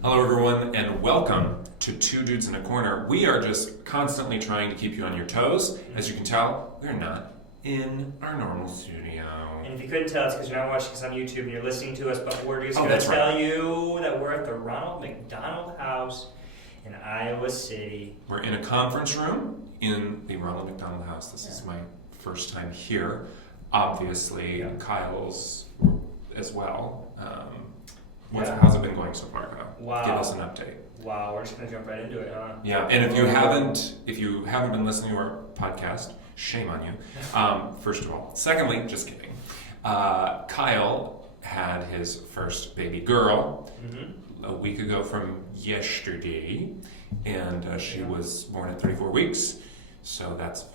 Hello everyone and welcome to Two Dudes in a Corner. We are just constantly trying to keep you on your toes. As you can tell, we're not in our normal studio. And if you couldn't tell, it's because you're not watching us on YouTube and you're listening to us, but we're just going to tell you that we're at the Ronald McDonald house in Iowa City. We're in a conference room in the Ronald McDonald house. This is my first time here. Obviously, Kyle's as well. How's it been going so far, Kyle? Wow. Give us an update. Wow, we're just going to jump right into it, huh? Yeah, and if you haven't been listening to our podcast, shame on you. First of all. Secondly, just kidding. Kyle had his first baby girl a week ago from yesterday, and she was born at 34 weeks, so that's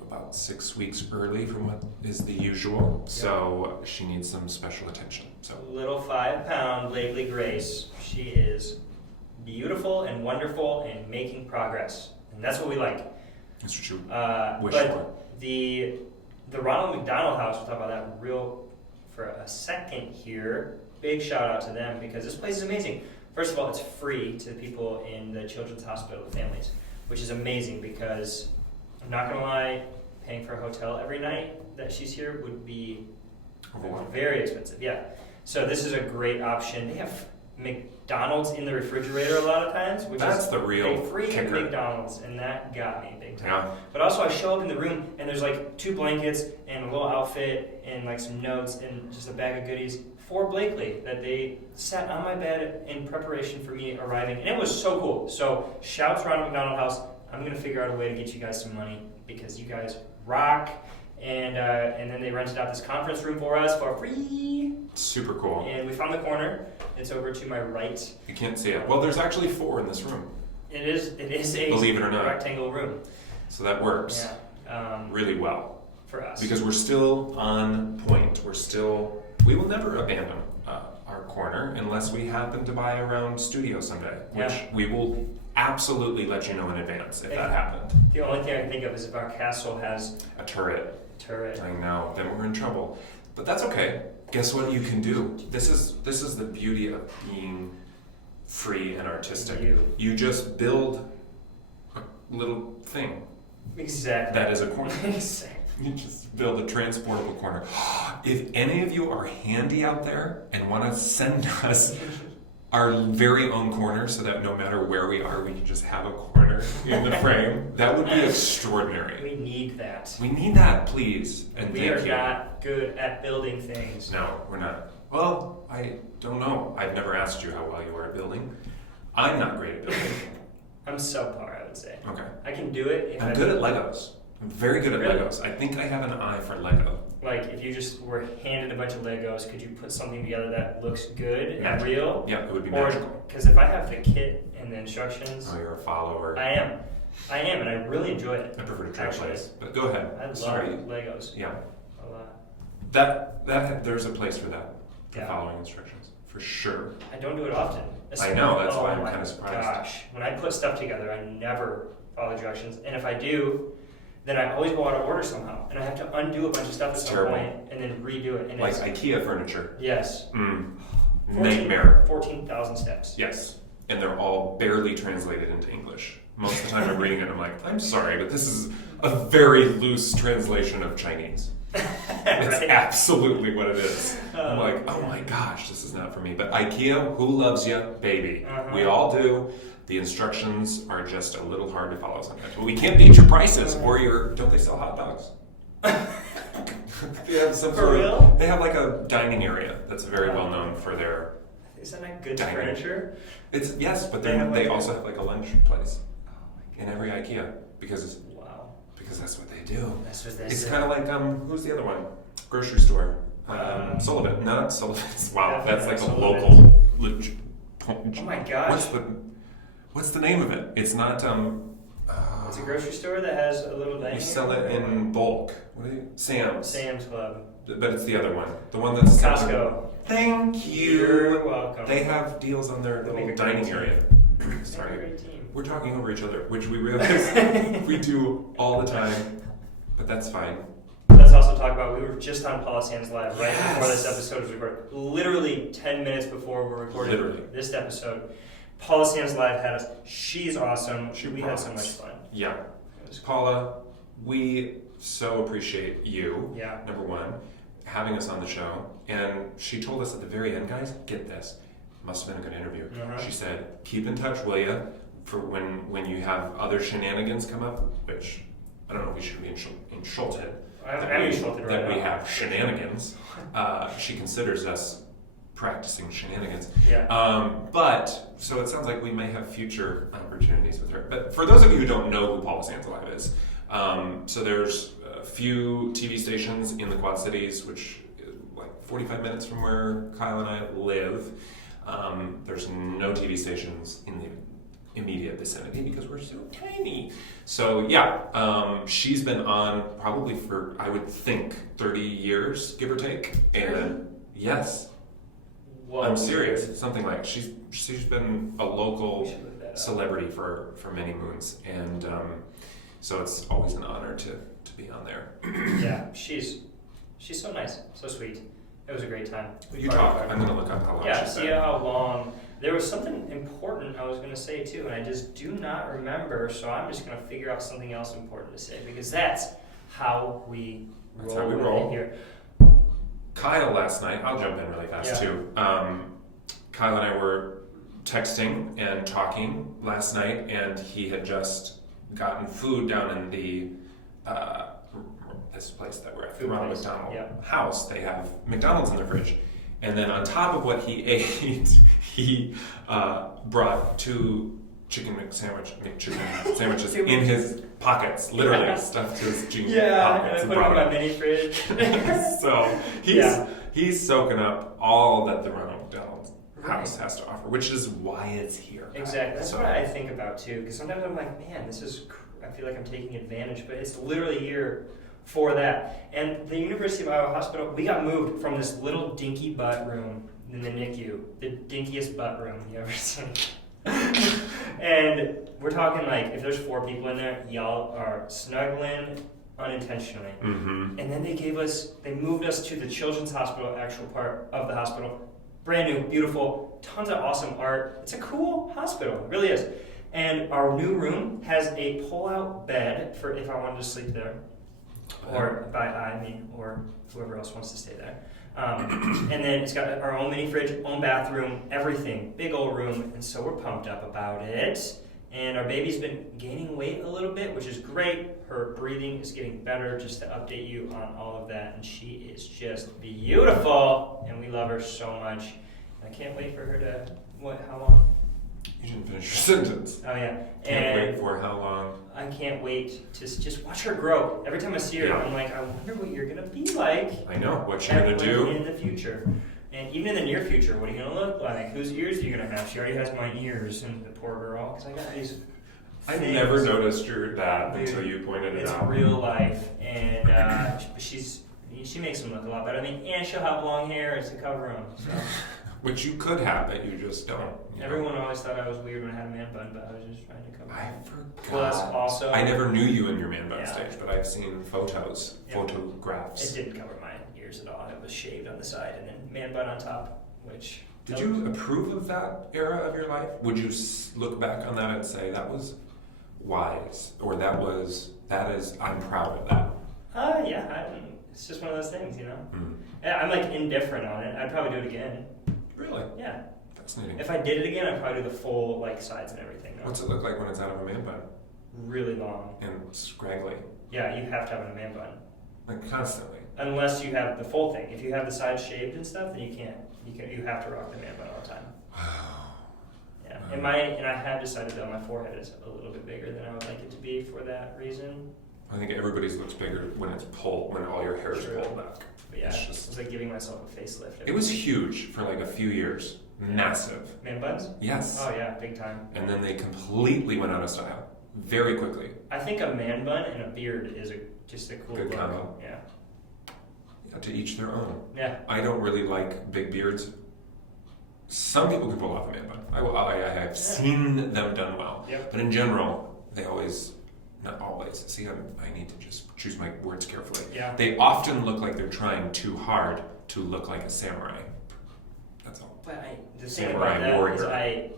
about 6 weeks early from what is the usual. Yep. So she needs some special attention. So little 5-pound Blakely Grace, she is beautiful and wonderful and making progress, and that's what we like. That's what you wish but for. The Ronald McDonald house, we'll talk about that for a second here. Big shout out to them because this place is amazing. First of all, it's free to the people in the Children's Hospital, the families, which is amazing because I'm not gonna lie, paying for a hotel every night that she's here would be very expensive. Yeah, so this is a great option. They have McDonald's in the refrigerator a lot of times, which that's is the real free kicker. McDonald's, and that got me big time. Yeah. But also, I show up in the room and there's like 2 blankets and a little outfit and like some notes and just a bag of goodies for Blakely that they sat on my bed in preparation for me arriving, and it was so cool. So shouts to Ronald McDonald House. I'm gonna figure out a way to get you guys some money because you guys rock. And then they rented out this conference room for us for free. Super cool. And we found the corner. It's over to my right. You can't see it. Well, there's actually 4 in this room. It is a Believe it or not. rectangle room. So that works really well for us. Because we're still on point. We will never abandon our corner unless we happen to buy a round studio someday, which we will absolutely let you know in advance if that happened. The only thing I can think of is if our castle has a turret. I know, then we're in trouble. But that's okay. Guess what you can do? This is the beauty of being free and artistic. You just build a little thing. Exactly. That is a corner. Exactly. You just build a transportable corner. If any of you are handy out there and want to send us our very own corner so that no matter where we are, we can just have a corner in the frame, that would be extraordinary. We need that. We need that, please. And we are not good at building things. No, we're not. Well, I don't know. I've never asked you how well you are at building. I'm not great at building. I'm subpar, I would say. Okay. I can do it. I'm good at Legos. I'm very good at Legos. I think I have an eye for Lego. Like, if you just were handed a bunch of Legos, could you put something together that looks good and magical. Real? Yeah, it would be magical. Because if I have the kit and the instructions... Oh, you're a follower. I am, and I really enjoy it. I prefer to translate. But go ahead. I love Legos. Yeah. A lot. That there's a place for that. For following instructions. For sure. I don't do it often. I know, that's why I'm kind of surprised. Gosh, when I put stuff together, I never follow directions. And if I do, then I always go out of order somehow. And I have to undo a bunch of stuff at some point and then redo it. And like IKEA furniture. Yes. Nightmare. 14,000 steps. Yes. And they're all barely translated into English. Most of the time I'm reading it, I'm like, I'm sorry, but this is a very loose translation of Chinese. It's absolutely what it is. I'm like, oh my gosh, this is not for me. But IKEA, who loves you, baby? We all do. The instructions are just a little hard to follow sometimes. But we can't beat your prices or don't they sell hot dogs? For real? They have like a dining area that's very well known for their... Isn't that good dining. Furniture? Yes, but they also have like a lunch place in every IKEA because that's what they do. It's kind of like who's the other one? Grocery store. Sullivan. Not Sullivan's. Wow, that's like a local. Oh my gosh. What's the name of it? It's not. It's a grocery store that has a little dining. You sell it in bulk. Sam's. Sam's Club. But it's the other one. The one that's Costco. Thank you. You're welcome. They have deals on their little dining area. Sorry. We're talking over each other, which we realize we do all the time, but that's fine. Let's also talk about, we were just on Paula's Hands Live right before this episode was recorded. Literally 10 minutes before we're recording this episode. Paula Sands Live had us. She's awesome. We had so much fun. Yeah. Paula, we so appreciate you, Yeah. number one, having us on the show. And she told us at the very end, guys, get this. Must have been a good interview. Uh-huh. She said, keep in touch, will ya? For when you have other shenanigans come up, which I don't know if we should be insulted. I'm insulted right that now. we have shenanigans. She considers us practicing shenanigans. Yeah. But, so it sounds like we may have future opportunities with her. But for those of you who don't know who Paula Sands Live is, so there's a few TV stations in the Quad Cities, which is like 45 minutes from where Kyle and I live. There's no TV stations in the immediate vicinity because we're so tiny. So yeah, she's been on probably for, I would think, 30 years, give or take. And yes, Whoa. I'm serious. Something like she's been a We local should look that up. celebrity for many moons, and so it's always an honor to be on there. Yeah, she's so nice, so sweet. It was a great time. You talk. I'm gonna look up how long Yeah, she see said. how long. There was something important I was going to say too, and I just do not remember, so I'm just going to figure out something else important to say, because that's how we That's roll how we with roll. it here. Kyle last night, I'll jump in really fast Yeah. too. Kyle and I were texting and talking last night, and he had just gotten food down in the this place that we're at, the Food Ronald place, McDonald yeah. house. They have McDonald's in their fridge, and then on top of what he ate, he brought two McChicken sandwiches in his pockets, literally Yeah. stuffed his jeans Yeah, and pockets I and put it in brought my mini fridge. So Yeah. he's soaking up all that the Ronald McDonald house Right. has to offer, which is why it's here. Exactly. That's So- what I think about too, because sometimes I'm like, man, I feel like I'm taking advantage, but it's literally here for that. And the University of Iowa Hospital, we got moved from this little dinky butt room in the NICU, the dinkiest butt room you ever seen. And we're talking like, if there's 4 people in there, y'all are snuggling unintentionally. Mm-hmm. And then they moved us to the Children's Hospital, actual part of the hospital. Brand new, beautiful, tons of awesome art. It's a cool hospital, it really is. And our new room has a pull-out bed for if I wanted to sleep there. Or or whoever else wants to stay there. And then it's got our own mini fridge, own bathroom, everything, big old room, and so we're pumped up about it. And our baby's been gaining weight a little bit, which is great. Her breathing is getting better, just to update you on all of that. And she is just beautiful, and we love her so much. And I can't wait for her to, how long? You didn't finish your sentence. Oh yeah. Can't And wait for how long? I can't wait to just watch her grow. Every time I see her, Yeah. I'm like, I wonder what you're gonna be like. I know what you're gonna do. In the future. And even in the near future, what are you gonna look like? Whose ears are you gonna have? She already has my ears, and the poor girl, because I got these. I things. never noticed your dad Dude, until you pointed it It's out. real life, and she makes them look a lot better. I mean, and she'll have long hair to cover them. So Which you could have, but you just don't. you know. everyone always thought I was weird when I had a man bun, but I was just trying to cover. I them. forgot. Plus, also, I never knew you in your man bun Yeah. stage, but I've seen photos, Yeah. photographs. it didn't cover my ears at all. It was shaved on the side and then man bun on top, which. Did you approve of that era of your life? Would you look back on that and say that was wise, or that is, I'm proud of that? Yeah, it's just one of those things, you know? Mm. Yeah, I'm like indifferent on it. I'd probably do it again. Really? Yeah. Fascinating. If I did it again, I'd probably do the full like sides and everything. No? What's it look like when it's out of a man bun? Really long. And scraggly? Yeah, you have to have a man bun. Like constantly? Unless you have the full thing. If you have the sides shaved and stuff, then you can't. You have to rock the man bun all the time. Yeah. And I have decided that my forehead is a little bit bigger than I would like it to be for that reason. I think everybody's looks bigger when it's pulled, when all your hair is True. pulled back. But yeah, It's it's just- like giving myself a facelift. It was huge for like a few years. Massive. Man buns? Yes. Oh yeah, big time. And then they completely went out of style. Very quickly. I think a man bun and a beard is just a cool Good look. combo. Yeah. Yeah, to each their own. Yeah. I don't really like big beards. Some people can pull off a man bun. I have seen them done well. Yep. But in general, they always, not always, see, I need to just choose my words carefully. Yeah. They often look like they're trying too hard to look like a samurai. That's all. But the thing Samurai about that is warrior.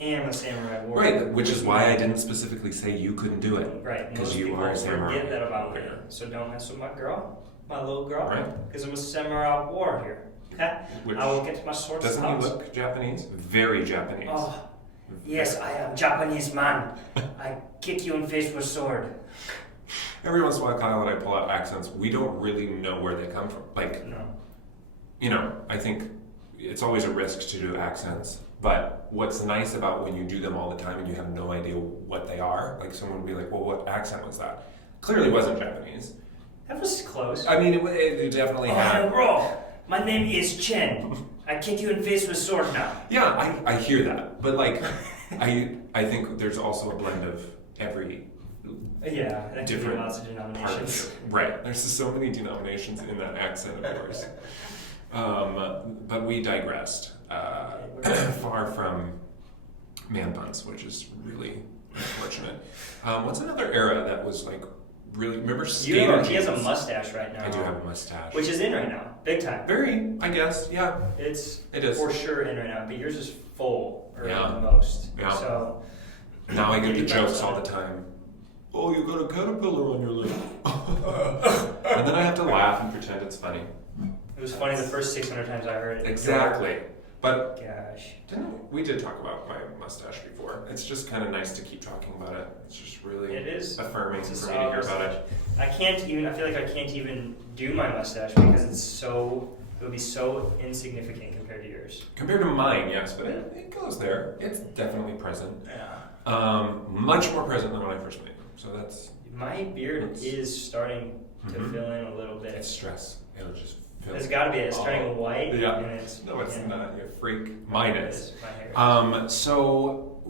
am a samurai warrior. Right, which is why I didn't specifically say you couldn't do it. Right. Because Most you people are a samurai forget that about me. warrior. So don't mess with my girl, my little girl. Right. Because I'm a samurai warrior. Okay? Which I will get my sword doesn't he out. look Japanese? Very Japanese. Oh, yes, I am Japanese man. I kick you in the face with a sword. Every once in a while, Kyle and I pull out accents. We don't really know where they come from. Like, No. you know, I think it's always a risk to do accents. But what's nice about when you do them all the time and you have no idea what they are, like someone would be like, well, what accent was that? Clearly wasn't Japanese. That was close. I mean, it definitely had. Bro, my name is Chen. I kick you in the face with a sword now. Yeah, I hear that. But like, I think there's also a blend of every Yeah, that could be different lots of denominations. parts. Right. There's just so many denominations in that accent, of course. But we digressed. Far from man buns, which is really unfortunate. What's another era that was like really? Remember skater He has a jeans? mustache right now. I do have a mustache. Which is in right now, big time. Very, I guess. Yeah, It is for sure in right now, but yours is full or Yeah. most. Yeah. So Now I get the Maybe jokes that's all the time. Oh, you got a caterpillar on your lip. And then I have to laugh and pretend it's funny. it was funny the first 600 times I heard it. Exactly. But Gosh. we did talk about my mustache before. It's just kind of nice to keep talking about it. It's just really It is. affirming It's a for me to hear solid about it. I feel like I can't even do my mustache because it would be so insignificant compared to yours. Compared to mine, yes, but it goes there. It's definitely present. Yeah. Much more present than when I first made it. So that's My beard is starting to Mhm. fill in a little bit. it's stress. It'll just fill. It's got to be. It's turning white. Yeah. And it's, No, it's yeah. not. You freak. Mine It is. My hair. So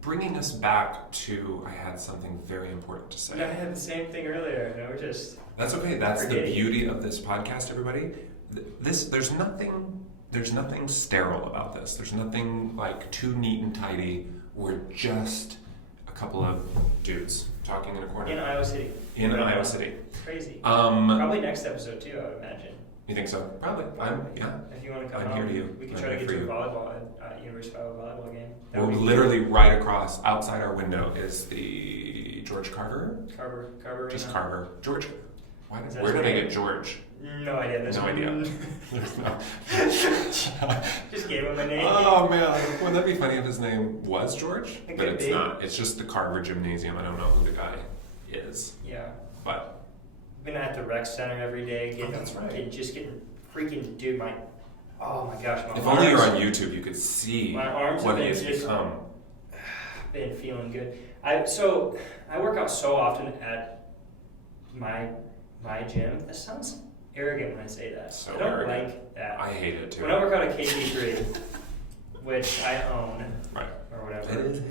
bringing us back to, I had something very important to say. I had the same thing earlier. No, we're just. That's okay. That's the Forgetting. beauty of this podcast, everybody. There's nothing sterile about this. There's nothing like too neat and tidy. We're just a couple of dudes talking in a corner In Iowa City. in Iowa City. Crazy. Um, Probably next episode too, I would imagine. you think so? Probably. Yeah. If you want to come I'm out, here to you. we can I'm try to here get for to a you. volleyball at University of Iowa volleyball game. That We're would be literally right across, outside our window is the George Carver. Carver. Just Arena. Carver. George. Is that Where did I his get George? No idea. There's No idea. There's no. Just gave him a name. Oh man, wouldn't that be funny if his name was George? It But could it's be. not. It's just the Carver Gymnasium. I don't know who the guy is. Yeah. But Been at the rec center every day, that's right. getting freaking dude. Oh my gosh, my if arms, only you were on YouTube, you could see My arms what have he been has just become. been feeling good. I work out so often at my gym. That sounds arrogant when I say that. So I don't arrogant. like that. I hate it too. When I work out at KT3, which I own, Right. or whatever. It is.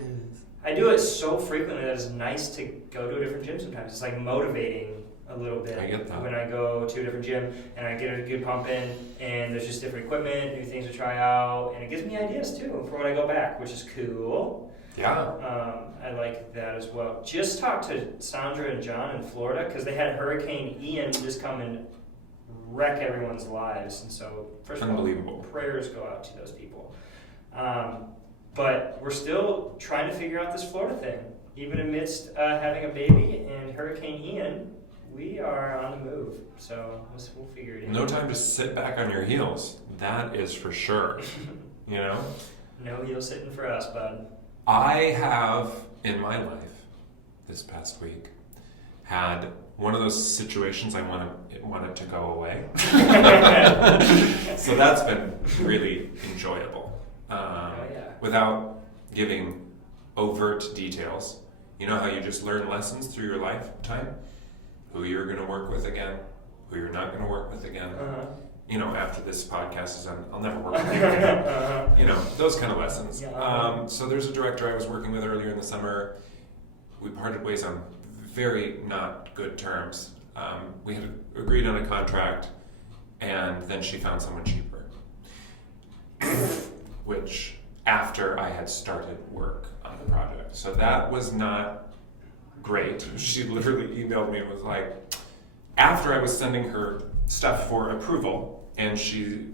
I do it so frequently that it's nice to go to a different gym sometimes. It's like motivating a little bit. I get that. When I go to a different gym and I get a good pump in and there's just different equipment, new things to try out, and it gives me ideas too for when I go back, which is cool. Yeah. I like that as well. Just talked to Sandra and John in Florida because they had Hurricane Ian just come and wreck everyone's lives. And so, first of all, Unbelievable. prayers go out to those people. But we're still trying to figure out this Florida thing. Even amidst having a baby and Hurricane Ian, we are on the move. So we'll figure it out. No time to sit back on your heels. That is for sure. You know? No heel sitting for us, bud. I have, in my life, this past week, had one of those situations I wanted to go away. So that's been really enjoyable. Yeah. Without giving overt details. You know how you just learn lessons through your lifetime? Who you're going to work with again, who you're not going to work with again. Uh-huh. You know, after this podcast is done, I'll never work with you again. Uh-huh. You know, those kind of lessons. Yeah. So there's a director I was working with earlier in the summer. We parted ways on very not good terms. We had agreed on a contract, and then she found someone cheaper. Which, after I had started work on the project. So that was not great. She literally emailed me and was like, after I was sending her stuff for approval, and she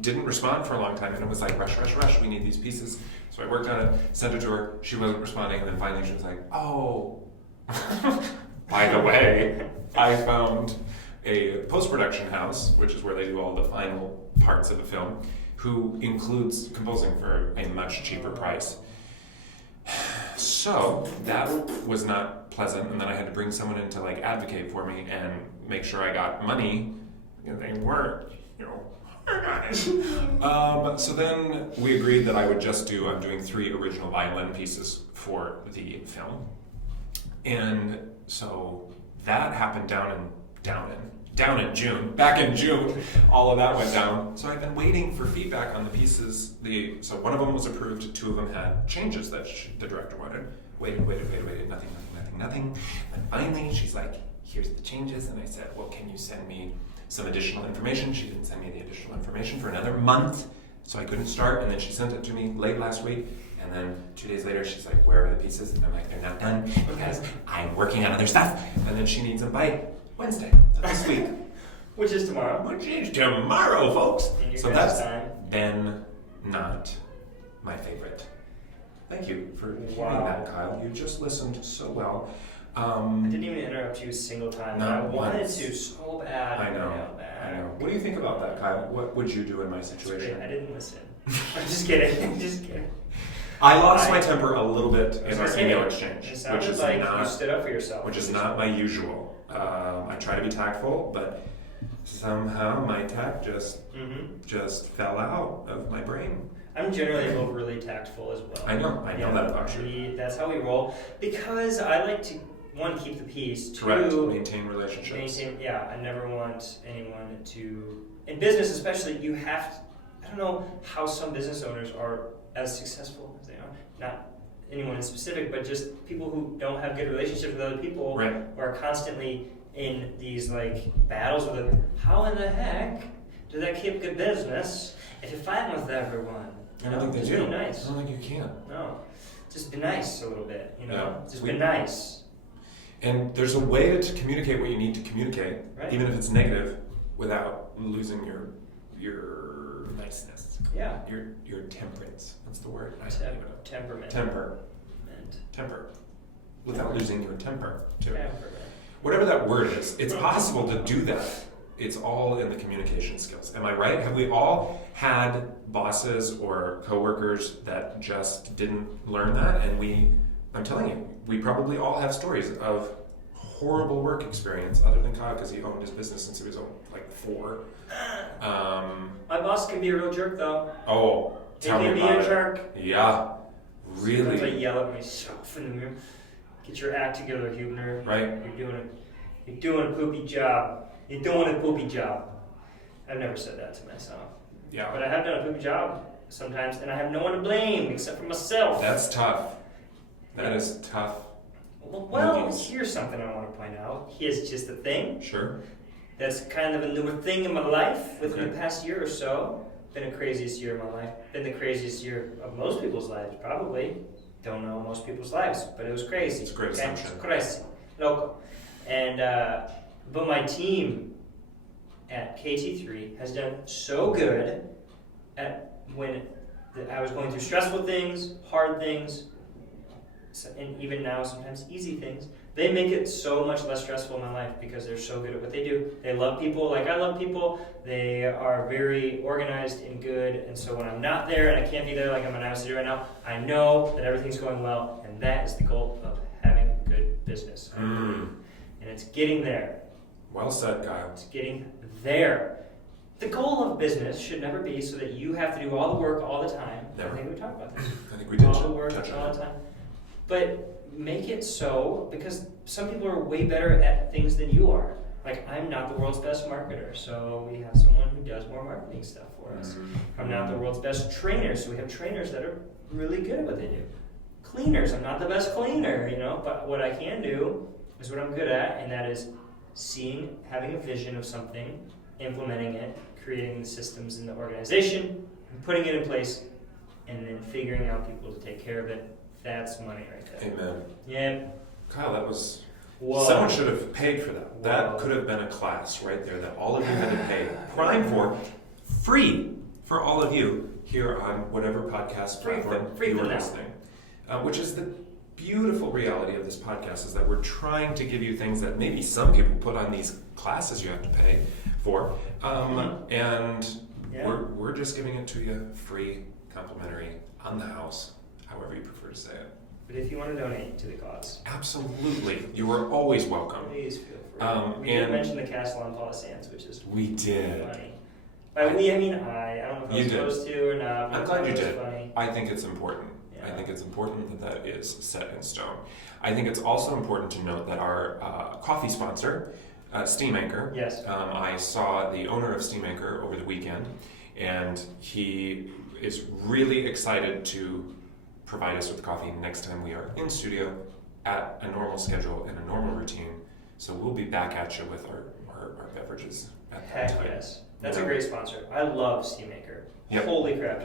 didn't respond for a long time, and it was like, rush, rush, rush, we need these pieces. So I worked on it, sent it to her, she wasn't responding, and then finally she was like, oh, by the way, I found a post-production house, which is where they do all the final parts of the film, who includes composing for a much cheaper price. So that was not pleasant, and then I had to bring someone in to like advocate for me and make sure I got money, and they weren't, so then we agreed that I would just I'm doing 3 original violin pieces for the film. And so that happened down in June. Back in June, all of that went down. So I've been waiting for feedback on the pieces. So one of them was approved, 2 of them had changes that the director wanted. Waited, nothing. And finally, she's like, here's the changes. And I said, well, can you send me some additional information? She didn't send me the additional information for another month, so I couldn't start. And then she sent it to me late last week. And then 2 days later, she's like, where are the pieces? And I'm like, they're not done because I'm working on other stuff. And then she needs them by Wednesday of this week. Which is tomorrow. Which is tomorrow, folks. So that's been not my favorite. Thank you for hearing that, Kyle. You just listened so well. I didn't even interrupt you a single time, but I wanted to so bad. I know. What do you think about that, Kyle? What would you do in my situation? I didn't listen. I'm just kidding. I lost my temper a little bit in our email exchange, it sounded which is like you stood up for yourself. Which is not my usual. I try to be tactful, but somehow my tact just fell out of my brain. I'm generally overly tactful as well. I know that about you. That's how we roll. Because I like to, 1, keep the peace. 2, correct. Maintain relationships. I never want anyone to, in business especially, you have to, I don't know how some business owners are as successful as they are. Not anyone in specific, but just people who don't have good relationships with other people, right, or are constantly in these like battles with them. How in the heck do they keep good business if you're fighting with everyone? I don't think they do. Be nice. I don't think you can. No. Just be nice a little bit, Yeah. Just be nice. And there's a way to communicate what you need to communicate, right, even if it's negative, without losing your niceness. Yeah. Your temperance. What's the word? Temperament. Temper. Without losing your temper, too. Temperament. Whatever that word is, it's possible to do that. It's all in the communication skills. Am I right? Have we all had bosses or coworkers that just didn't learn that? And I'm telling you, we probably all have stories of horrible work experience, other than Kyle, because he owned his business since he was like 4. My boss can be a real jerk, though. Oh, tell me about it. He can be a jerk. Yeah, really. Sometimes I yell at myself in the mirror. Get your act together, Hubner. Right. You're doing a poopy job. You're doing a poopy job. I've never said that to myself. Yeah. But I have done a poopy job sometimes, and I have no one to blame except for myself. That's tough. That is tough. Well, here's something I want to point out. Here's just a thing. Sure. That's kind of a newer thing in my life within the past year or so. Been the craziest year of my life. Been the craziest year of most people's lives, probably. Don't know most people's lives, but it was crazy. It's a great assumption. Crazy. Loco. And, but my team at KT3 has done so good at when I was going through stressful things, hard things, and even now sometimes easy things. They make it so much less stressful in my life because they're so good at what they do. They love people like I love people. They are very organized and good. And so when I'm not there and I can't be there like I'm announced to do right now, I know that everything's going well. And that is the goal of having good business. And it's getting there. Well said, Kyle. It's getting there. The goal of business should never be so that you have to do all the work all the time. Never. I think we talked about this. I think we did. All the work all the time. But make it so, because some people are way better at things than you are. Like, I'm not the world's best marketer, so we have someone who does more marketing stuff for us. I'm not the world's best trainer, so we have trainers that are really good at what they do. Cleaners, I'm not the best cleaner, but what I can do is what I'm good at, and that is having a vision of something, implementing it, creating the systems in the organization, and putting it in place, and then figuring out people to take care of it. That's money right there. Amen. Yeah. Kyle, that was... Whoa. Someone should have paid for that. Whoa. That could have been a class right there that all of you had to pay prime for. Free for all of you here on whatever podcast platform free you for are now. listening. Which is the beautiful reality of this podcast, is that we're trying to give you things that maybe some people put on these classes you have to pay for, and we're just giving it to you free, complimentary, on the house, however you prefer to say it. But if you want to donate to the cause, absolutely, you are always welcome. please feel free. We did mention the castle on Paula Sands, which is we did. funny. By we, I mean I don't know if I was You did. supposed to or not. But I'm glad you it was did. Funny. I think it's important. Yeah. I think it's important that is set in stone. I think it's also important to note that our coffee sponsor, Steam Anchor. Yes. I saw the owner of Steam Anchor over the weekend, and he is really excited to provide us with coffee next time we are in studio at a normal schedule and a normal routine. So we'll be back at you with our beverages at that Heck time. yes. That's Yeah. a great sponsor. I love Steam Anchor. Yep. Holy crap,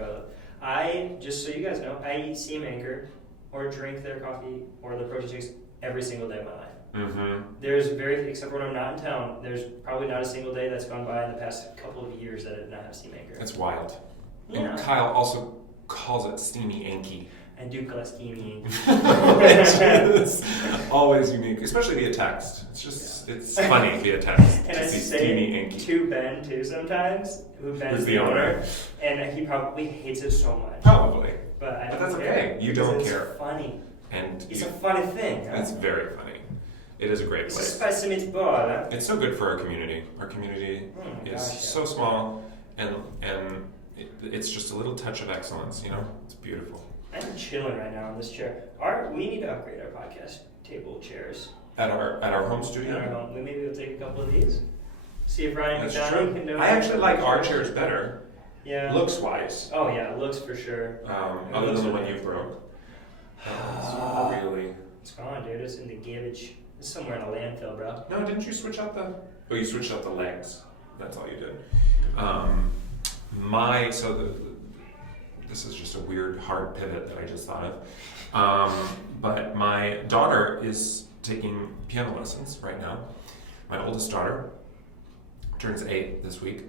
just so you guys know, I eat Steam Anchor or drink their coffee or their protein shakes every single day of my life. Mm-hmm. There's except for when I'm not in town, there's probably not a single day that's gone by in the past couple of years that I did not have Steam Anchor. It's wild. Yeah. And Kyle also calls it Steamy Anky. I do call it Steamy. Which is always unique, especially via text. It's just, it's funny via text And to I see say Steamy Anky. to Ben too sometimes, Ben's Who's the owner? and he probably hates it so much. Probably. But I But don't that's care, okay. You because don't it's care. Funny. And It's a funny thing. Huh? it's very funny. It is a great It's a place. spicy meatball. Huh? It's so good for our community. Our community Oh my is gosh, yeah. so small, and it's just a little touch of excellence, you know? It's beautiful. I'm chilling right now in this chair. We need to upgrade our podcast table chairs. At our home In studio? our home. Maybe we'll take a couple of these. See if Ryan That's McDonald true. can do it. I actually like our chairs better, Yeah. looks-wise, Oh yeah, looks for sure. other than the one you broke. It's really... It's gone, dude. It's in the garbage. It's somewhere in a landfill, bro. No, didn't you switch out the... Oh, you switched out the legs. That's all you did. This is just a weird, hard pivot that I just thought of. But my daughter is taking piano lessons right now. My oldest daughter turns 8 this week.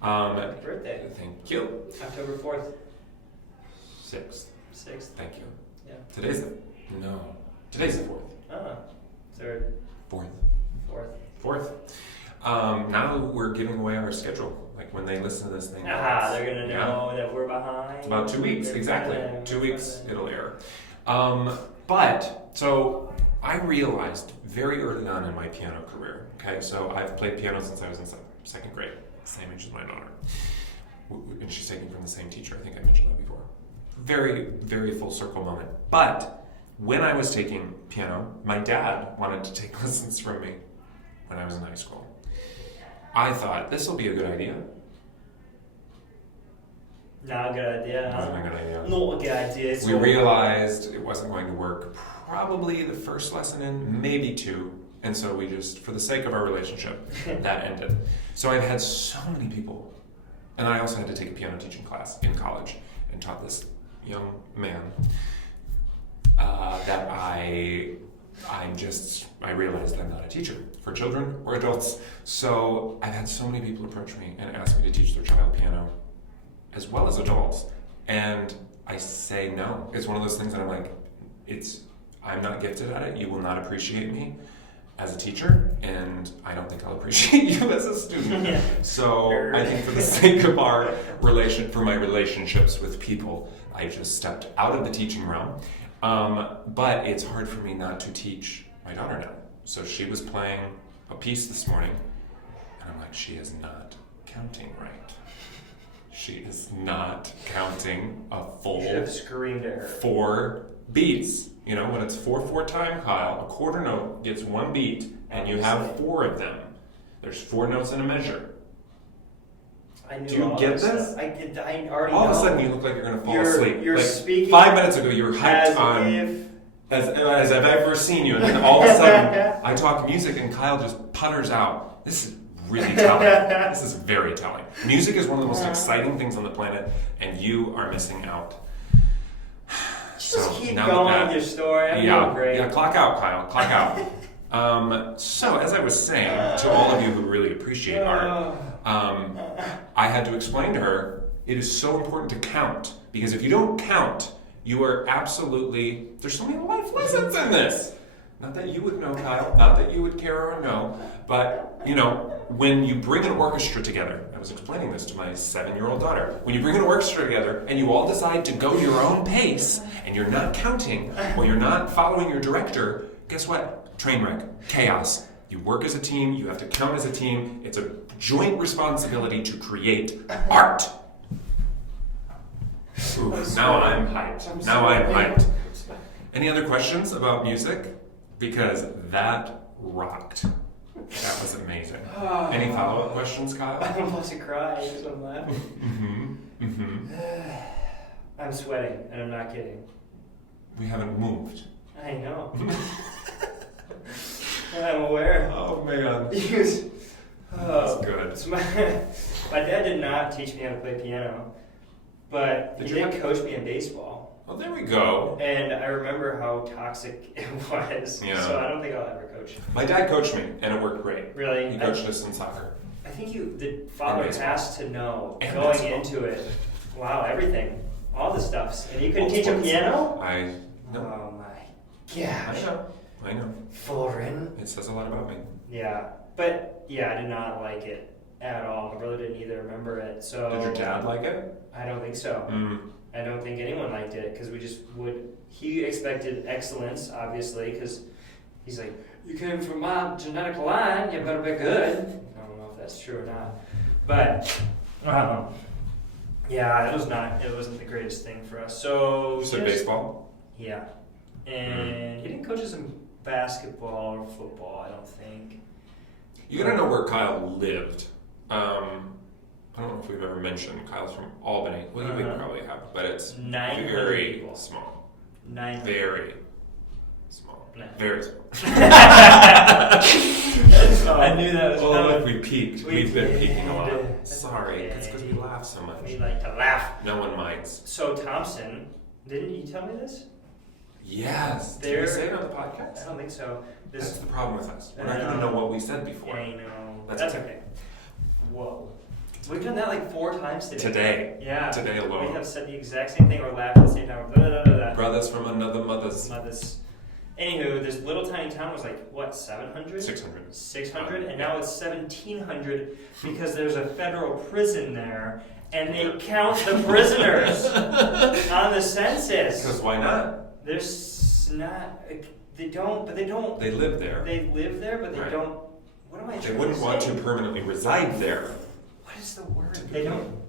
Happy birthday. Thank you. October 4th, 6th. 6th. Thank you. Yeah. Today's the 4th. Oh, 3rd, 4th. 4th. 4th. Now we're giving away our schedule. Like when they listen to this thing. They're gonna know that we're behind. It's about 2 weeks, They're exactly. behind. 2 weeks, it'll air. So I realized very early on in my piano career, okay, so I've played piano since I was in second grade, same age as my daughter. And she's taking from the same teacher, I think I mentioned that before. Very, very full circle moment. But when I was taking piano, my dad wanted to take lessons from me when I was in high school. I thought, this will be a good idea. Not a good idea. Wasn't a good idea. Not a good idea. We realized it wasn't going to work probably the first lesson in, maybe 2. And so we just, for the sake of our relationship, that ended. So I've had so many people, and I also had to take a piano teaching class in college and taught this young man that I realized I'm not a teacher for children or adults. So I've had so many people approach me and ask me to teach their child piano as well as adults. And I say no. It's one of those things that I'm like, I'm not gifted at it. You will not appreciate me as a teacher, and I don't think I'll appreciate you as a student. Yeah. So I think for the sake of for my relationships with people, I just stepped out of the teaching realm. But it's hard for me not to teach my daughter now. So she was playing a piece this morning, and I'm like, she is not counting right. She is not counting a full You should have screamed at her. 4 beats. You know, when it's 4/4 time, Kyle, a quarter note gets 1 beat, and you have 4 of them. There's 4 notes in a measure. I knew Do you all get this this? stuff. I already All know. of a sudden, you look like you're going to fall You're- asleep. you're Like, speaking 5 minutes ago, you were hyped as on if as I've ever seen you, and then all of a sudden, I talk music, and Kyle just putters out. This is really telling. This is very telling. Music is one of the most exciting things on the planet, and you are missing out. just keep now going that- with your story. I'm doing great. Yeah, clock out, Kyle. Clock out. So as I was saying, to all of you who really appreciate art, I had to explain to her, it is so important to count, because if you don't count, you are absolutely, there's so many life lessons in this. Not that you would know, Kyle, not that you would care or know, but, you know, when you bring an orchestra together, I was explaining this to my 7-year-old daughter, when you bring an orchestra together and you all decide to go your own pace and you're not counting or you're not following your director, guess what? Train wreck, chaos. You work as a team, you have to count as a team. It's a joint responsibility to create art. Ooh, now I'm hyped. Now I'm hyped. Any other questions about music? Because that rocked. That was amazing. Any follow-up questions, Kyle? I'm about to cry because I'm laughing. I'm sweating, and I'm not kidding. We haven't moved. I know. I'm aware. Oh, man. That's good. So my dad did not teach me how to play piano, but he did coach me in baseball. Oh, there we go. And I remember how toxic it was. Yeah. So I don't think I'll ever coach. My dad coached me, and it worked great. Really? He coached us in soccer. I think the father has to know and going baseball. into it. Wow, everything. All the stuffs. And you couldn't All teach him sports. piano? No. Oh my gosh. I know. Foreign. It says a lot about me. Yeah. But yeah, I did not like it at all. My brother didn't either remember it. So Did your dad like it? I don't think so. I don't think anyone liked it because we just would. He expected excellence, obviously, because he's like, "You came from my genetic line, you better be good." I don't know if that's true or not, but yeah, it was not. It wasn't the greatest thing for us. So You said baseball? Yeah, and he didn't coach us in basketball or football. I don't think. You gotta know where Kyle lived. I don't know if we've ever mentioned Kyle's from Albany. Well, we probably have, but it's 900 very people. small. 900. Very small. No. Very small. I knew that was coming. Look, we peaked. We've been peaking a lot. That's Sorry, okay. it's because we laugh so much. We like to laugh. No one minds. So Thompson, didn't you tell me this? Yes. Did we There- say it on the podcast? I don't think so. That's the problem with us. We're I not going to know. know what we said before. I know. That's okay. Whoa. We've done that like 4 times today. Today. Yeah. Today alone. We have said the exact same thing or laughed at the same time. Blah, blah, blah, blah. Brothers from another mother's. Anywho, this little tiny town was like, what, 700? 600. 600? And now it's 1,700 because there's a federal prison there and they count the prisoners on the census. Because why not? There's not, they don't. They live there. They live there, but they Right. don't, what am I trying to say? They wouldn't want to permanently reside there. What is the word? They don't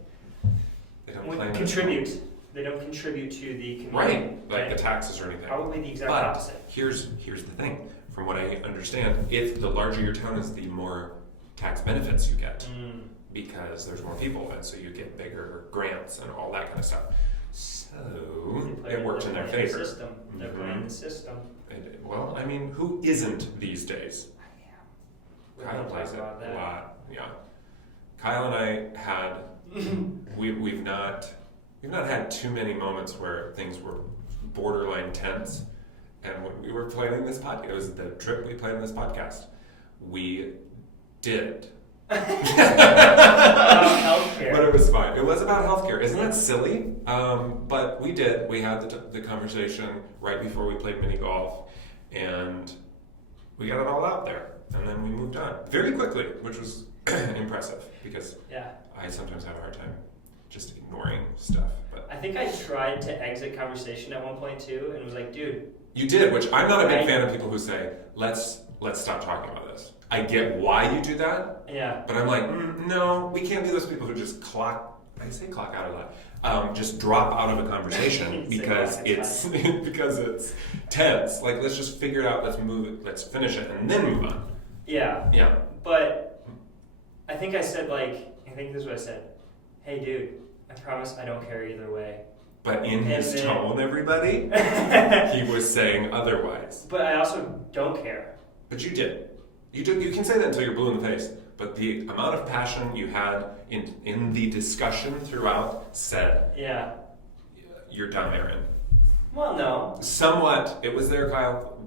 claim contribute. They don't contribute to the community. Right, like the taxes or anything. Probably the exact But opposite. here's the thing. From what I understand, if the larger your town is, the more tax benefits you get because there's more people, and so you get bigger grants and all that kind of stuff. So it worked in their favor. They're playing the system. Well, I mean, who isn't these days? We Kyle don't talk plays it about that. a lot. Yeah. Kyle and I had we've not had too many moments where things were borderline tense. And when we were planning this podcast, it was the trip we planned this podcast. We did. Healthcare. But it was fine. It was about healthcare. Isn't that silly? But we did. We had the conversation right before we played mini golf, and we got it all out there. And then we moved on very quickly, which was impressive because I sometimes have a hard time just ignoring stuff. But I think I tried to exit conversation at one point too, and was like, dude. You did, which I'm not a big fan of people who say, let's stop talking about this. I get why you do that. Yeah. But I'm like, no, we can't be those people who just clock out a lot. Just drop out of a conversation because it's tense. Like, let's just figure it out, let's move it, let's finish it, and then move on. Yeah. Yeah. But I think I said I think this is what I said. Hey dude, I promise I don't care either way. But in his tone, everybody, he was saying otherwise. But I also don't care. But you did. You can say that until you're blue in the face. But the amount of passion you had in the discussion throughout said, yeah, you're done, Aaron. Well, no. Somewhat. It was there, Kyle.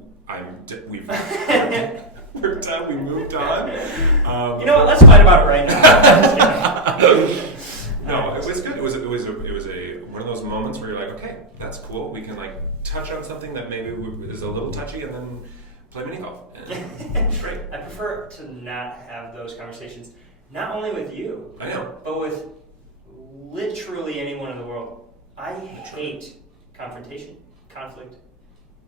We're done. We moved on. You know what? Let's fight about it right now. No, it was good. It was a one of those moments where you're like, okay, that's cool. We can like touch on something that maybe is a little touchy, and then play mini golf. And it was great. I prefer to not have those conversations, not only with you, I know, but with literally anyone in the world. I hate confrontation, conflict,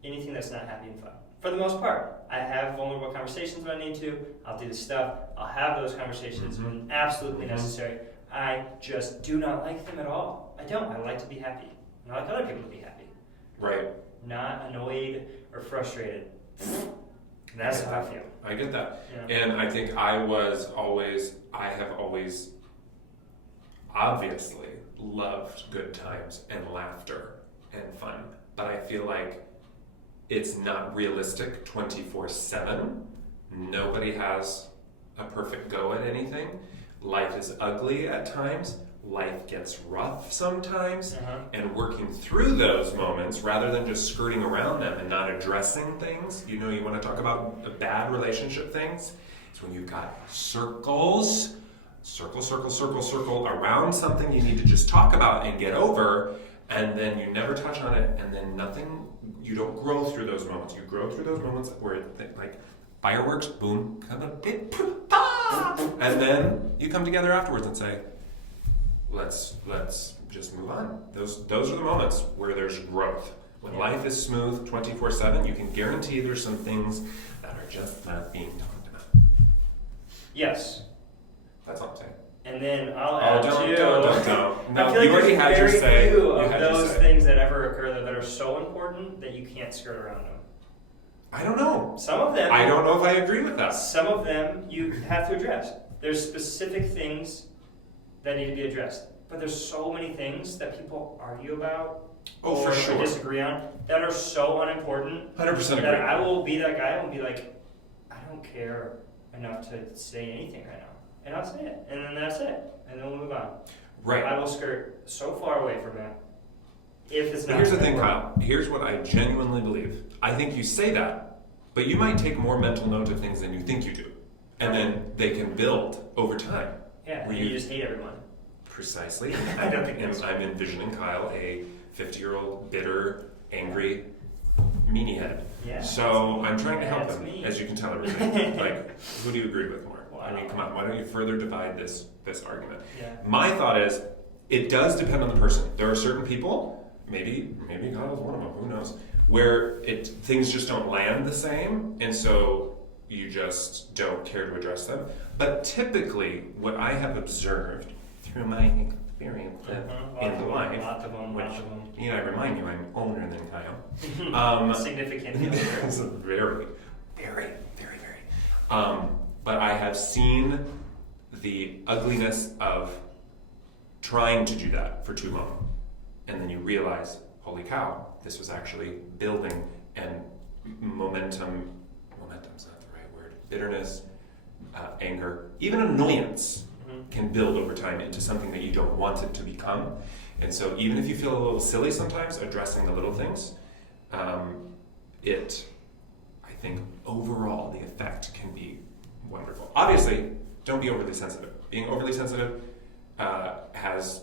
anything that's not happy and fun. For the most part, I have vulnerable conversations when I need to. I'll do the stuff. I'll have those conversations when absolutely necessary. I just do not like them at all. I don't. I like to be happy. And I like other people to be happy. right? Not annoyed or frustrated. That's how I feel. I get that. Yeah. And I think I have always obviously loved good times and laughter and fun. But I feel like it's not realistic 24/7. Nobody has a perfect go at anything. Life is ugly at times. Life gets rough sometimes. And working through those moments rather than just skirting around them and not addressing things. You know, you want to talk about bad relationship things. It's when you've got circle around something you need to just talk about and get over, and then you never touch on it, and then you don't grow through those moments. You grow through those moments where like fireworks, boom, and then you come together afterwards and say, let's just move on. Those are the moments where there's growth. When life is smooth 24/7, you can guarantee there's some things that are just not being talked about. Yes. That's all I'm saying. And then I'll add don't. No, I feel like you already there's had your very say. few You of had your those say. things that ever occur that are so important that you can't skirt around them. I don't know. Some of them. I don't know if I agree with that. Some of them you have to address. There's specific things that need to be addressed. But there's so many things that people argue about or disagree on that are so unimportant 100% that agree. I will be that guy and be like, I don't care enough to say anything right now. And I'll say it. And then that's it. And then we'll move on. Right. I will skirt so far away from it if it's not. Here's the thing, Kyle. Here's what I genuinely believe. I think you say that, but you might take more mental note of things than you think you do. And then they can build over time. Yeah, you just hate everyone. Precisely. I don't think that's I'm envisioning Kyle, a 50-year-old, bitter, angry meaniehead. Yeah. So I'm trying to help That's him, me. as you can tell everything. Like, who do you agree with more? Wow. I mean, come on, why don't you further divide this argument? Yeah. My thought is, it does depend on the person. There are certain people, maybe Kyle's one of them, who knows, where things just don't land the same, and so you just don't care to address them. But typically, what I have observed through my experience in life, Lots of them. you know, I remind you, I'm older than Kyle. Significantly It's older. very, very, very, very. But I have seen the ugliness of trying to do that for too long. And then you realize, holy cow, this was actually building, and momentum's not the right word, bitterness, anger, even annoyance can build over time into something that you don't want it to become. And so even if you feel a little silly sometimes addressing the little things, I think overall the effect can be wonderful. Obviously, don't be overly sensitive. Being overly sensitive has,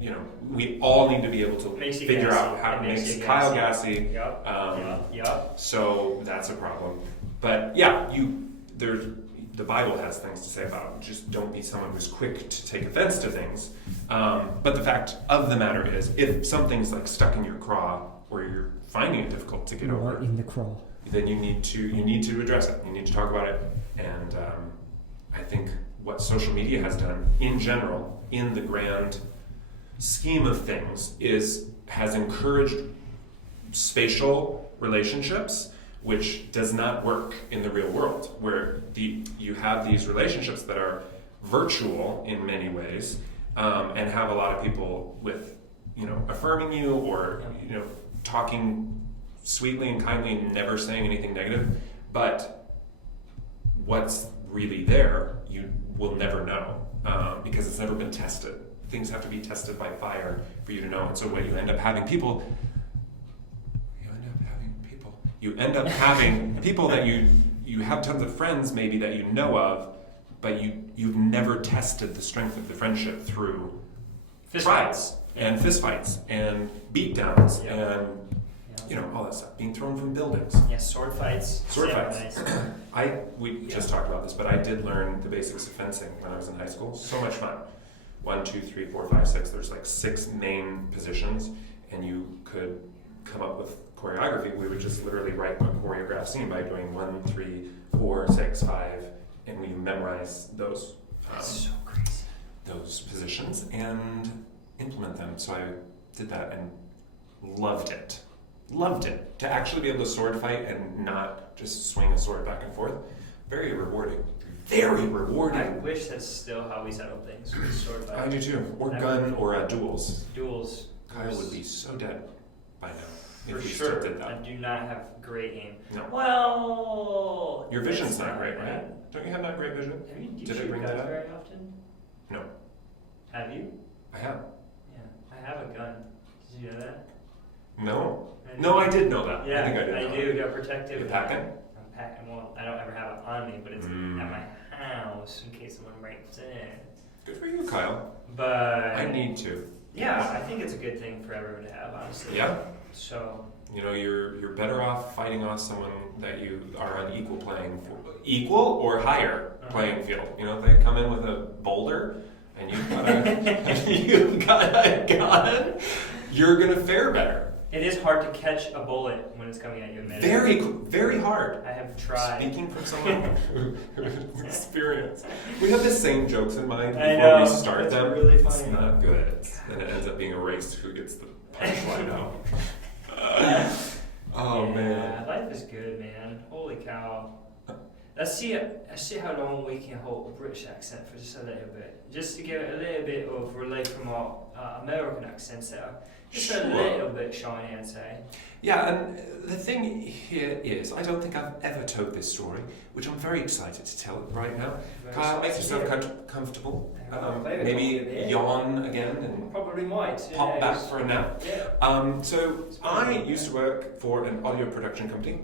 you know, we all need to be able to figure out how it makes Kyle gassy. Yep. So that's a problem. But yeah, the Bible has things to say about it. Just don't be someone who's quick to take offense to things. But the fact of the matter is, if something's like stuck in your craw or you're finding it difficult to get over, in the craw, then you need to address it. You need to talk about it. And I think what social media has done in general, in the grand scheme of things, has encouraged spatial relationships, which does not work in the real world, where you have these relationships that are virtual in many ways, and have a lot of people with, you know, affirming you or, you know, talking sweetly and kindly and never saying anything negative, but what's really there, you will never know, because it's never been tested. Things have to be tested by fire for you to know. And so what you end up having people that you have tons of friends maybe that you know of, but you've never tested the strength of the friendship through Fist fights fights. and fistfights and beatdowns Yeah. and all that stuff, being thrown from buildings. Yeah, sword fights. Sword Yeah, fights. nice. We just talked about this, but I did learn the basics of fencing when I was in high school. So much fun. 1, 2, 3, 4, 5, 6. There's like 6 main positions, and you could come up with choreography. We would just literally write a choreographed scene by doing 1, 3, 4, 6, 5, and we memorize those That's so crazy. those positions and implement them. So I did that and loved it. Loved it. To actually be able to sword fight and not just swing a sword back and forth. Very rewarding. Very rewarding. I wish that's still how we settle things with sword I fight. do too. Or gun or duels. Duels. Kyle would be so dead by now For if we sure. still did I that. do not have great aim. No. Well, Your vision's it's not great, bad. right? Don't you have not great vision? Have you, do you Did I shoot bring guns that up? very often? No. Have you? I have. Yeah, I have a gun. Did you know that? No. No, I did know that. Yeah, I think I did. know do. that. Got protective. You packing? I'm packing. Well, I don't ever have it on me, but it's Mm. at my house in case someone breaks in. Good for you, Kyle. But I need to. yeah, I think it's a good thing for everyone to have, honestly. Yeah. So You know, you're better off fighting off someone that you are on equal or higher playing field. You know, if they come in with a boulder and you've got a gun, you're gonna fare better. it is hard to catch a bullet when it's coming at you in midair. Very, very hard. I have tried. Speaking from someone who has experience, we have the same jokes in mind I before we know, start it's them. really It's funny. not good. Then it ends up being a race who gets the punchline out. Oh Yeah, man. life is good, man. Holy cow. Let's see how long we can hold a British accent for just a little bit. Just to give it a little bit of relief from our American accents there. Just a Sure. little bit shiny, I'd say. Yeah, and the thing here is, I don't think I've ever told this story, which I'm very excited to tell right now. Very Kyle, make excited. yourself comfortable. Very Maybe comfortable. yawn again and Probably might. pop back yes. for a nap. Yeah. So I used to work for an audio production company,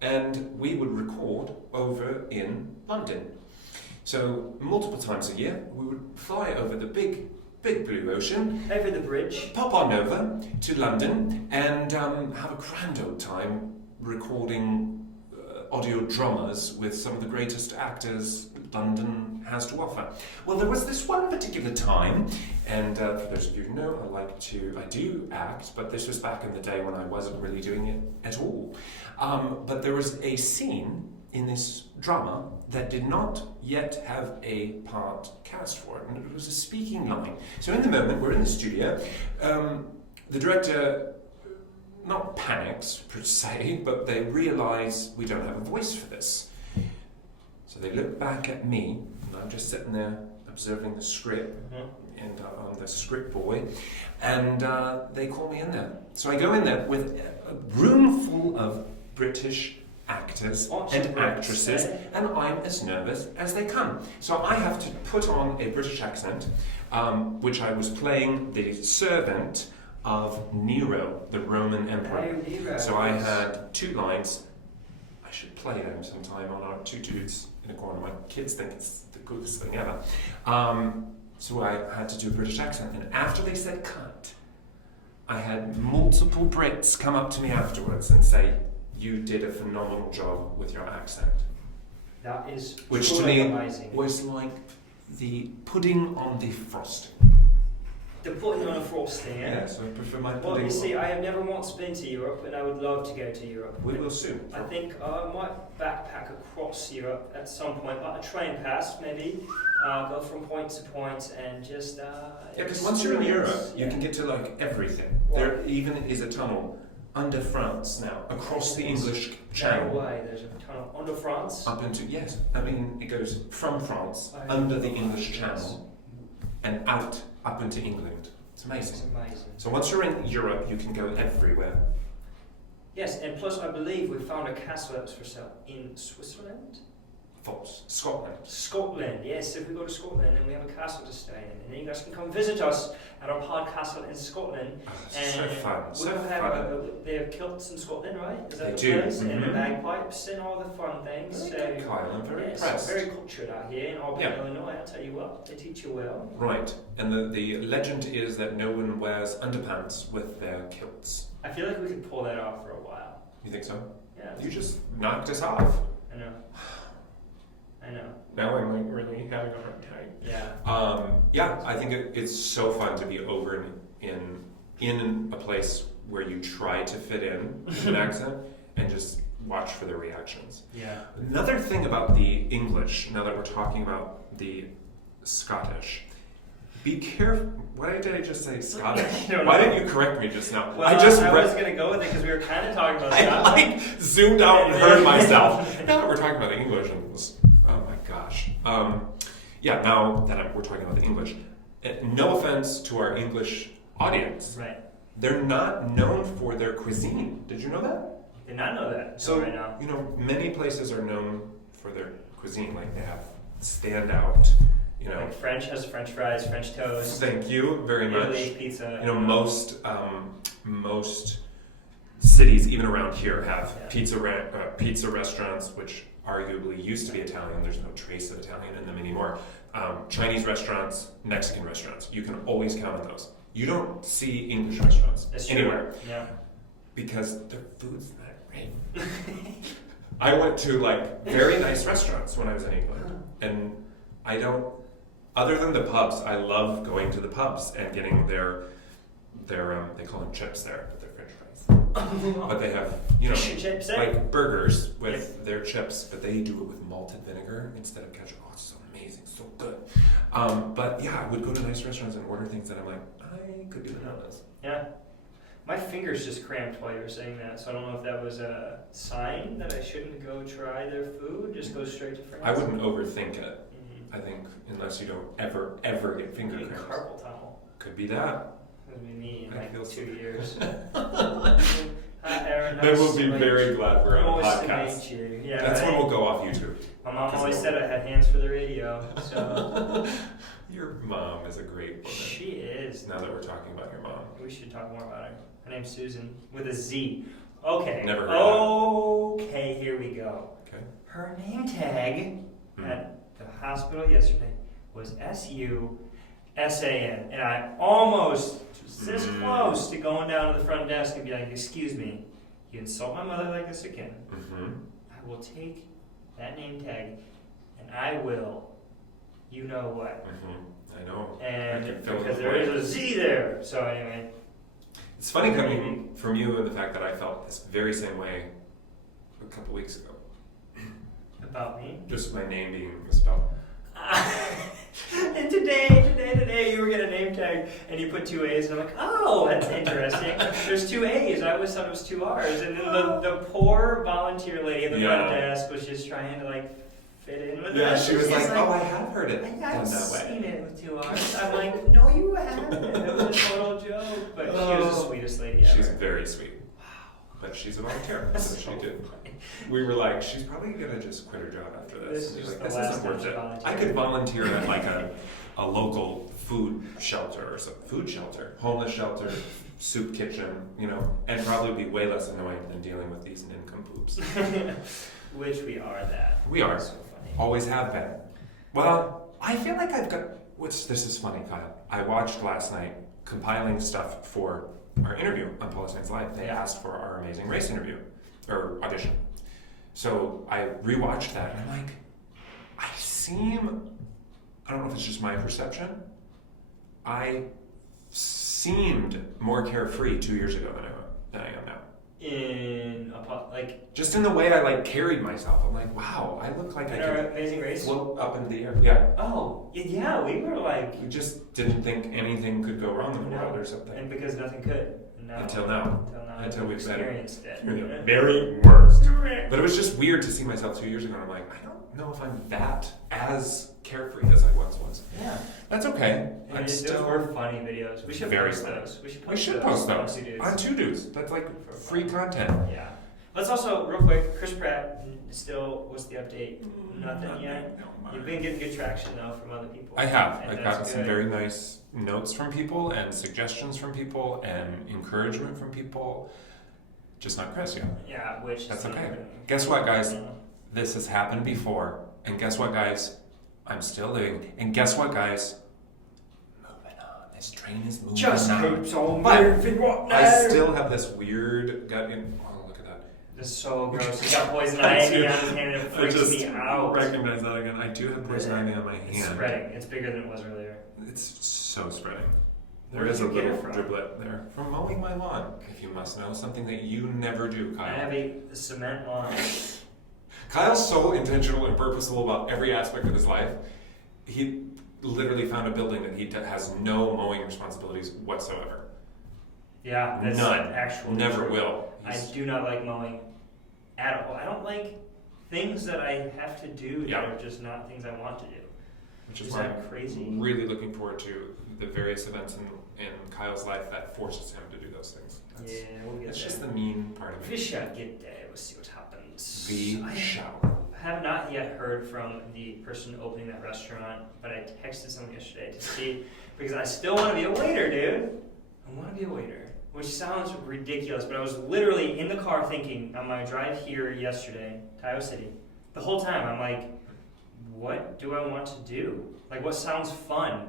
and we would record over in London. So multiple times a year, we would fly over the big blue ocean, Over the bridge. pop on over to London, and have a grand old time recording audio dramas with some of the greatest actors London has to offer. Well, there was this one particular time, and for those of you who know, I do act, but this was back in the day when I wasn't really doing it at all. But there was a scene in this drama that did not yet have a part cast for it, and it was a speaking line. So in the moment, we're in the studio, the director not panics per se, but they realise we don't have a voice for this. So they look back at me, and I'm just sitting there observing the script, and I'm the script boy, and they call me in there. So I go in there with a room full of British actors and actresses, and I'm as nervous as they come. So I have to put on a British accent, which I was playing the servant of Nero, the Roman emperor. Oh, Nero. So I had 2 lines. I should play them sometime on our 2 dudes in a corner. My kids think it's the coolest thing ever. So I had to do a British accent, and after they said cut, I had multiple Brits come up to me afterwards and say, "You did a phenomenal job with your accent." That is Which to truly me amazing. was like the pudding on the frosting. The putting on a frosting, yeah? Yeah, so I prefer my pudding. Well, you see, I have never once been to Europe, and I would love to go to Europe. We will soon. I think I might backpack across Europe at some point, like a train pass, maybe. Go from point to point and just. Yeah, because once you're in Europe, you can get to like everything. There even is a tunnel under France now, across the English No Channel. way, there's a tunnel under France. Up into, yes, I mean, it goes from France, Oh, under the yes. English Channel, and out, up into England. It's It's amazing. amazing. So once you're in Europe, you can go everywhere. Yes, and plus I believe we found a castle that was for sale in Switzerland. False. Scotland. Scotland, yes. If we go to Scotland and we have a castle to stay in, and then you guys can come visit us at our pod castle in Scotland. So fun. So fun. They have kilts in Scotland, right? Is that They the do. place? And the bagpipes and all the fun things. Very good, Kyle. I'm very yes, impressed. very cultured out here in Auburn, Illinois. I'll tell you what, they teach you well. Right. And the legend is that no one wears underpants with their kilts. I feel like we could pull that off for a while. You think so? Yeah. You just knocked us off. I know. Now I'm like really having a hard time. Yeah. Yeah, I think it's so fun to be over in a place where you try to fit in with an accent and just watch for the reactions. Yeah. Another thing about the English, now that we're talking about the Scottish, be careful. What did I just say? Scottish? Why didn't you correct me just now? Well, I was going to go with it because we were kind of talking about Scotland. I zoomed out and heard myself. Now that we're talking about the English, oh my gosh. Now that we're talking about the English, no offense to our English audience. Right. They're not known for their cuisine. Did you know that? Did not know that. So, right now. Many places are known for their cuisine. Like they have standout, Like French has French fries, French toast. Thank you very much. Italy, pizza. Most cities, even around here, have pizza restaurants, which arguably used to be Italian. There's no trace of Italian in them anymore. Chinese restaurants, Mexican restaurants. You can always count on those. You don't see English restaurants anywhere. Yeah. Because their food's not great. I went to very nice restaurants when I was in England, and I don't. Other than the pubs, I love going to the pubs and getting their they call them chips there, but they're French fries. But they have chips, like burgers with their chips, but they do it with malted vinegar instead of ketchup. Oh, it's so amazing, so good. But yeah, I would go to nice restaurants and order things that I'm like, I could do without this. Yeah. My fingers just cramped while you were saying that, so I don't know if that was a sign that I shouldn't go try their food, just go straight to France. I wouldn't overthink it. I think unless you don't ever get finger cramps. Carpal tunnel. Could be that. Could be me in I like feel 2 years. Hi, Aaron. Then we'll be very glad we're on a Nice podcast. to meet you. Yeah, That's when we'll go off YouTube. My mom always said I had hands for the radio, so. Your mom is a great woman. She is. Now that we're talking about your mom. We should talk more about her. Her name's Susan, with a Z. Okay. Never heard of that. Okay, here we go. Okay. Her name tag at the hospital yesterday was SUSAN, and I almost was this close to going down to the front desk and be like, "Excuse me, you insult my mother like this again. I will take that name tag, and I will, you know what." I know. And because there is a Z there, so anyway. It's funny coming from you and the fact that I felt this very same way a couple weeks ago. About me? Just my name being misspelled. And today you were getting a name tag and you put 2 A's and I'm like, oh, that's interesting. There's 2 A's. I always thought it was 2 R's. And then the poor volunteer lady at the front desk was just trying to fit in with it. Yeah, she was like, oh, I have heard it I've done that way. seen it with 2 R's. I'm like, no, you haven't. It was a total joke. But she was the sweetest lady ever. She's very sweet. Wow. But she's a volunteer, so she did. We were like, she's probably gonna just quit her job after this. This isn't worth it. I could volunteer at a local food shelter or homeless shelter, soup kitchen, and probably be way less annoying than dealing with these nincompoops. Which we are that. We are. So funny. Always have been. Well, I feel like I've got. This is funny, Kyle. I watched last night compiling stuff for our interview on Polish Nights Live. They asked for our Amazing Race interview or audition. So I rewatched that and I'm like, I don't know if it's just my perception, I seemed more carefree 2 years ago than I am now. Just in the way I carried myself. I'm like, wow, I look like I could Amazing Race? float up in the air. Yeah. Oh, yeah, we were We just didn't think anything could go wrong in the world or something. And because nothing could. Until now. Until we've experienced it. The very worst. But it was just weird to see myself 2 years ago and I'm like, I don't know if I'm that as carefree as I once was. Yeah. That's okay. Those were funny videos. We should post those. We should post those on Two Dudes. That's free content. Yeah. Let's also, real quick, Chris Pratt, still, what's the update? Nothing yet? No, You've been getting good traction, though, from other people. I have. And I've that's gotten some good. very nice notes from people and suggestions from people and encouragement from people. Just not Chris yet. Yeah, which That's is okay. Guess what, guys? This has happened before. And guess what, guys? I'm still living. And guess what, guys? Moving on. This train is moving Just on. keeps on But moving on. I still have this weird gut in. Oh, look at that. It's so gross. He's got poison ivy on his hand and it I freaks just me out. recognize that again. I do have poison ivy on my hand. It's spreading. It's bigger than it was earlier. It's so spreading. Where There is did a you get little it from? driblet there. From mowing my lawn, if you must know. Something that you never do, I Kyle. have a cement lawn. Kyle's so intentional and purposeful about every aspect of his life. He literally found a building that he has no mowing responsibilities whatsoever. Yeah, that's None. actually Never true. will. I do not like mowing at all. I don't like things that I have to do Yeah. that are just not things I want to do. Which is Is why that crazy? I'm really looking forward to the various events in Kyle's life that forces him to do those things. That's, Yeah, we'll get that's there. just the mean part of We it. shall get there. We'll see what happens. The I shower. have not yet heard from the person opening that restaurant, but I texted someone yesterday to see because I still want to be a waiter, dude. I want to be a waiter, which sounds ridiculous, but I was literally in the car thinking on my drive here yesterday, to Iowa City, the whole time I'm like, what do I want to do? Like, what sounds fun?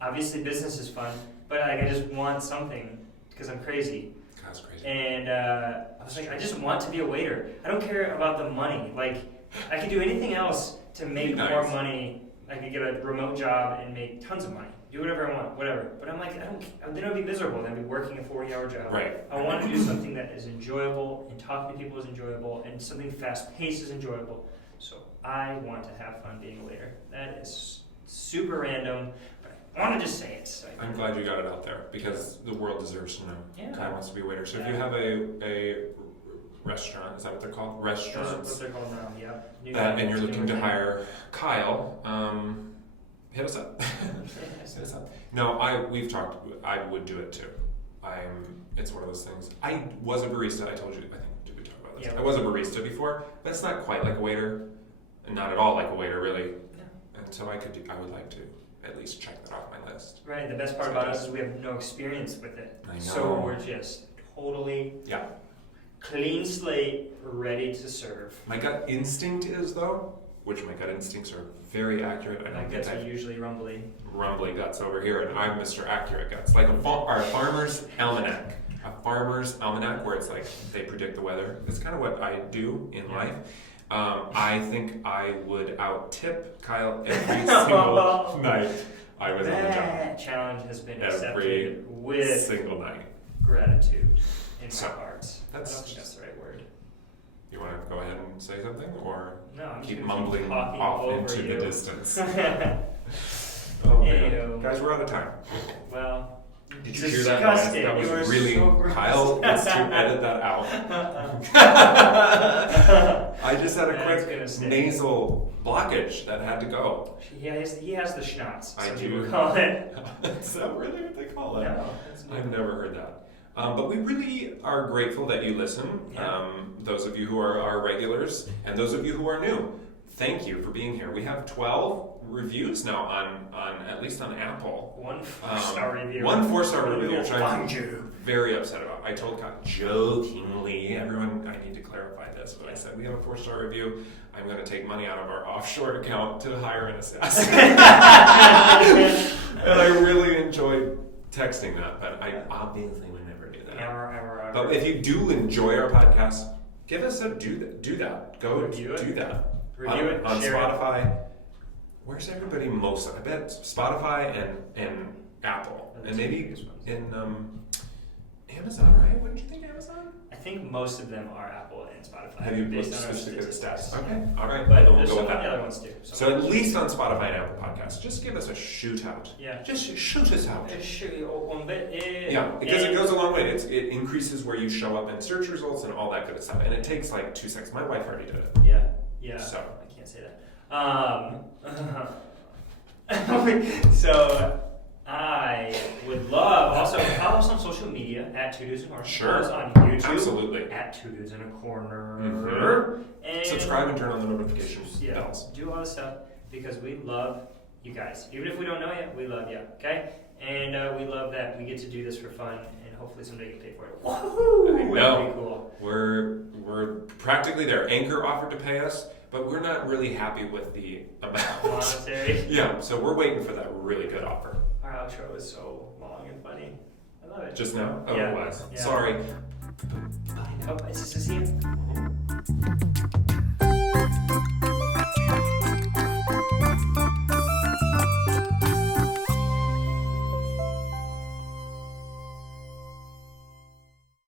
Obviously, business is fun, but like I just want something because I'm crazy. Kyle's crazy. And I was like, I just want to be a waiter. I don't care about the money. Like, I could do anything else to make Nice. more money. I could get a remote job and make tons of money. Do whatever I want, whatever. But I'm like, then I'd be miserable. Then I'd be working a 40-hour job. Right. I want to do something that is enjoyable, and talking to people is enjoyable, and something fast-paced is enjoyable. So I want to have fun being a waiter. That is super random, but I want to just say it. So I'm glad you got it out there because the world deserves to know. Yeah. Kyle wants to be a waiter. So if Yeah. you have a restaurant, is that what they're called? That's what Restaurants. they're called now, yeah. New And you're new looking to thing. hire Kyle, hit us up. Hit us up. No, we've talked. I would do it too. It's one of those things. I was a barista. I told you. I think did we talk about this? Yeah. I was a barista before, but it's not quite like a waiter, and not at all like a waiter really. Yeah. And so I would like to at least check that off my list. Right, the best part about us is we have no experience with it. I know. So we're just totally Yeah. clean slate, ready to serve. My gut instinct is though, which my gut instincts are very accurate. I My don't get guts are that usually rumbly. rumbly guts over here, and I'm Mr. Accurate Guts, like our farmer's almanac. A farmer's almanac where it's like they predict the weather. That's kind of what I do in life. I think I would out-tip Kyle every single night I was on the job. That challenge has been Every accepted with single night. gratitude in So, my heart. I don't that's think that's the right word. You want to go ahead and say something, or No, I'm just keep gonna mumbling talking off over into you. the distance? Oh man, Ew. guys, we're out of time. Well, Did you hear that noise? disgusting. That was You were really so gross. Kyle gets to edit that out. I just had a That's quick gonna stay. nasal blockage that had to go. He has the schnapps. I so do. we would call it. Is that really what they call it? No, that's I've never heard that. But we really are grateful that you listen. Yeah. Those of you who are our regulars and those of you who are new, thank you for being here. We have 12 reviews now on at least on Apple. One 4-star review. One 4-star We review, will which I'm find you. very upset about. I told Kyle jokingly, everyone, I need to clarify this, but I said we have a 4-star review. I'm going to take money out of our offshore account to hire an assassin. And I really enjoyed texting that, but I obviously would never do that. Ever. But if you do enjoy our podcast, give us a do that. Go Review it. do that. Review it, on share it. Spotify. Where's everybody most? I bet Spotify and Apple, Are the and two maybe biggest ones. in Amazon, right? Wouldn't you think Amazon? I think most of them are Apple and Spotify. Have you based looked on our specifically at the stats? statistics. Okay, all right. But then we'll there's go some with of the that. other ones too. So at least on Spotify and Apple Podcasts, just give us a shoot out. Yeah. Just shoot us out. Yeah, Because it goes a long way. It increases where you show up in search results and all that good stuff. And it takes like 2 seconds. My wife already did it. Yeah. So. I can't say that. So I would love also follow us on social media at Two Dudes in a Corner. Sure. Follow us on YouTube. Absolutely. At Two Dudes in a Corner. Mm-hmm. And Subscribe and turn on the notifications bells. Do all this stuff because we love you guys. Even if we don't know you, we love you. Okay? And we love that we get to do this for fun and hopefully someday get paid for it. Woohoo! I know. That'd be cool. We're practically there. Anchor offered to pay us, but we're not really happy with the amount. Monetary. Yeah, so we're waiting for that really good offer. Our outro was so long and funny. I love it. Just now? Oh, Yeah. it was. Yeah. Sorry. Oh, it's just a see you.